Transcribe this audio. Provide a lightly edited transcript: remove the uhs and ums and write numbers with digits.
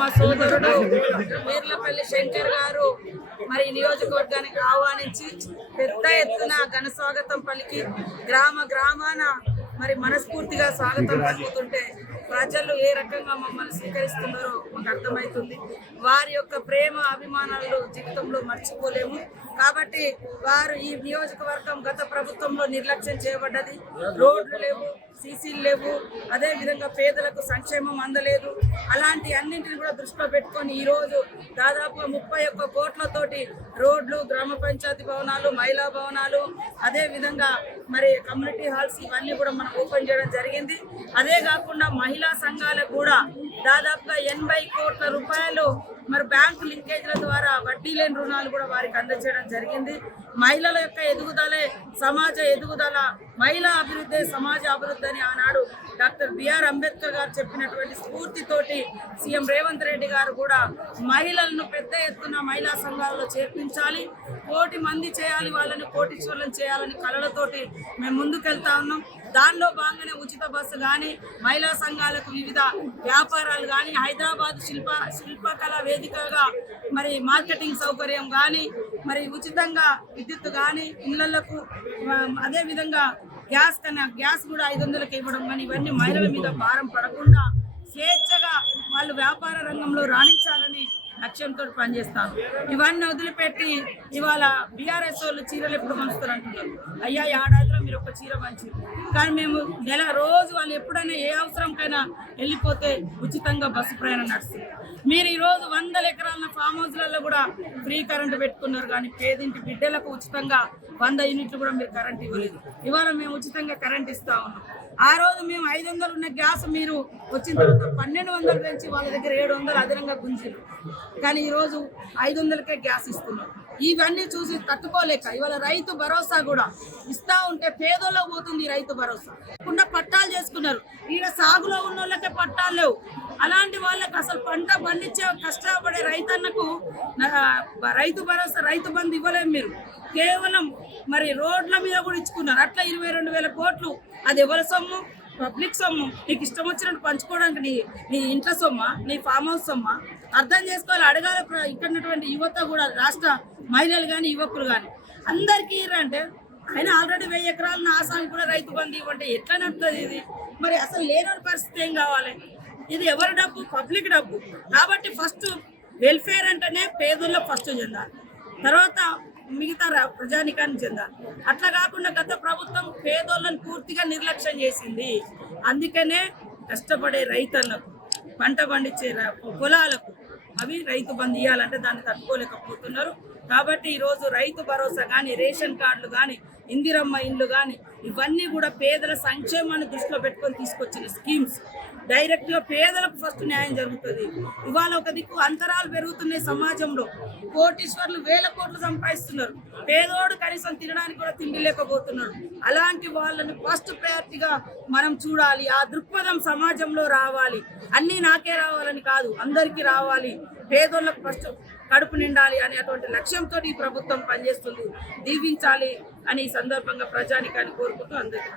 మా సోదరుడు వీర్లపల్లి శంకర్ గారు మరి నియోజకవర్గానికి ఆహ్వానించి పెద్ద ఎత్తున ఘన స్వాగతం పలికి గ్రామాన మరి మనస్ఫూర్తిగా స్వాగతం పలుకుతుంటే ప్రజలు ఏ రకంగా మమ్మల్ని స్వీకరిస్తున్నారో మాకు అర్థమవుతుంది. వారి యొక్క ప్రేమ అభిమానాలు జీవితంలో మర్చిపోలేము. కాబట్టి వారు ఈ నియోజకవర్గం గత ప్రభుత్వంలో నిర్లక్ష్యం చేయబడ్డది. రోడ్లు లేవు, సీసీలు లేవు, అదేవిధంగా పేదలకు సంక్షేమం అందలేదు. అలాంటి అన్నింటిని కూడా దృష్టిలో పెట్టుకొని ఈరోజు దాదాపుగా 31 కోట్లతోటి రోడ్లు, గ్రామ పంచాయతీ భవనాలు, మహిళా భవనాలు, అదేవిధంగా మరి కమ్యూనిటీ హాల్స్ ఇవన్నీ కూడా మనం ఓపెన్ చేయడం జరిగింది. అదే కాకుండా మహిళా సంఘాలకు కూడా దాదాపుగా 80 కోట్ల రూపాయలు మరి బ్యాంకు లింకేజ్ల ద్వారా వడ్డీ లేని రుణాలు కూడా వారికి అందజేయడం జరిగింది. మహిళల యొక్క ఎదుగుదలే సమాజ ఎదుగుదల, మహిళా అభివృద్ధి సమాజ అభివృద్ధి అని ఆనాడు డాక్టర్ బిఆర్ అంబేద్కర్ గారు చెప్పినటువంటి స్ఫూర్తితోటి సీఎం రేవంత్ రెడ్డి గారు కూడా మహిళలను పెద్ద ఎత్తున మహిళా సంఘాలలో చేర్పించాలి, 1 కోటి మంది చేయాలి, వాళ్ళని కోటీశ్వరులను చేయాలని కలలతోటి మేము ముందుకెళ్తా ఉన్నాం. దానిలో భాగంగానే ఉచిత బస్సు కానీ, మహిళా సంఘాలకు వివిధ వ్యాపారాలు కానీ, హైదరాబాద్ శిల్పకళా వేదికగా మరి మార్కెటింగ్ సౌకర్యం కానీ, మరి ఉచితంగా విద్యుత్ కానీ ఇళ్లకు, అదేవిధంగా గ్యాస్ కూడా 500కి ఇవ్వడం కానీ, ఇవన్నీ మహిళల మీద భారం పడకుండా స్వేచ్ఛగా వాళ్ళు వ్యాపార రంగంలో రాణించాలని లక్ష్యంతో పనిచేస్తాను. ఇవన్నీ వదిలిపెట్టి ఇవాళ బీఆర్ఎస్ వాళ్ళు చీరలు ఎప్పుడు పంచుతారు అంటున్నారు. అయ్యా, ఏడాదిలో మీరు ఒక చీర పంచారు, కానీ మేము రోజు వాళ్ళు ఎప్పుడైనా ఏ అవసరంకైనా వెళ్ళిపోతే ఉచితంగా బస్సు ప్రయాణం నడుస్తుంది. మీరు ఈరోజు 100 ఎకరాల ఫామ్ హౌస్లలో కూడా ఫ్రీ కరెంటు పెట్టుకున్నారు, కానీ పేదింటి బిడ్డలకు ఉచితంగా 100 యూనిట్లు కూడా మీరు కరెంట్ ఇవ్వలేదు. ఇవాళ మేము ఉచితంగా కరెంట్ ఇస్తా ఉన్నాం. ఆ రోజు మేము 500 ఉన్న గ్యాస్ మీరు వచ్చిన తర్వాత 1200 పెంచి వాళ్ళ దగ్గర 700 అదనంగా గుంజారు, కానీ ఈరోజు 500కే గ్యాస్ ఇస్తున్నాం. ఇవన్నీ చూసి తట్టుకోలేక ఇవాళ రైతు భరోసా కూడా ఇస్తా ఉంటే పేదోళ్ళ పోతుంది. రైతు భరోసా కుండా పట్టాలు చేసుకున్నారు. ఈడ సాగులో ఉన్న వాళ్ళకే పట్టాలు లేవు. అలాంటి వాళ్ళకి అసలు పంట పండించే కష్టపడే రైతన్నకు రైతు భరోసా, రైతు బంధు ఇవ్వలేము. మీరు కేవలం మరి రోడ్ల మీద కూడా ఇచ్చుకున్నారు. అట్లా 22,000 కోట్లు అది ఎవరి సొమ్ము? పబ్లిక్ సొమ్ము. నీకు ఇష్టం వచ్చినట్టు పంచుకోవడానికి నీ ఇంట్లో సొమ్మ, నీ ఫామ్ హౌస్ సొమ్మ అర్థం చేసుకోవాలి. అడగాలి ఇక్కడ యువత కూడా, రాష్ట్ర మహిళలు కానీ యువకులు కానీ అందరికీ ఇవ్వరంటే ఆయన ఆల్రెడీ 1000 ఎకరాలు నా ఆసానికి కూడా రైతు బంధు ఇవ్వంటే ఎట్లా నడుతుంది ఇది? మరి అసలు లేని పరిస్థితి ఏం కావాలి? ఇది ఎవరి డబ్బు? పబ్లిక్ డబ్బు. కాబట్టి ఫస్ట్ వెల్ఫేర్ అంటేనే పేదల్లో ఫస్ట్ చెందాలి, తర్వాత మిగతా ప్రజానికాన్ని చెందాలి. అట్లా కాకుండా గత ప్రభుత్వం పేదోళ్ళని పూర్తిగా నిర్లక్ష్యం చేసింది. అందుకనే కష్టపడే రైతులకు, పంట పండించే పొలాలకు అవి రైతు బంధు ఇవ్వాలంటే దాన్ని తట్టుకోలేకపోతున్నారు. కాబట్టి ఈరోజు రైతు భరోసా కానీ, రేషన్ కార్డులు కానీ, ఇందిరమ్మ ఇండ్లు కానీ ఇవన్నీ కూడా పేదల సంక్షేమాన్ని దృష్టిలో పెట్టుకొని తీసుకొచ్చిన స్కీమ్స్. డైరెక్ట్గా పేదలకు ఫస్ట్ న్యాయం జరుగుతుంది. ఇవాళ ఒక దిక్కు అంతరాలు పెరుగుతున్నాయి సమాజంలో. కోటీశ్వర్లు 1000 కోట్లు సంపాదిస్తున్నారు, పేదోడు కనీసం తినడానికి కూడా తిండి లేకపోతున్నాడు. అలాంటి వాళ్ళని ఫస్ట్ ప్రయారిటీగా మనం చూడాలి. ఆ దృక్పథం సమాజంలో రావాలి. అన్నీ నాకే రావాలని కాదు, అందరికీ రావాలి. పేదోళ్ళకు ఫస్ట్ కడుపు నిండాలి అనేటువంటి లక్ష్యంతో ఈ ప్రభుత్వం పనిచేస్తుంది. దీవించాలి అని ఈ సందర్భంగా ప్రజానికాన్ని కోరుకుంటూ అందరికీ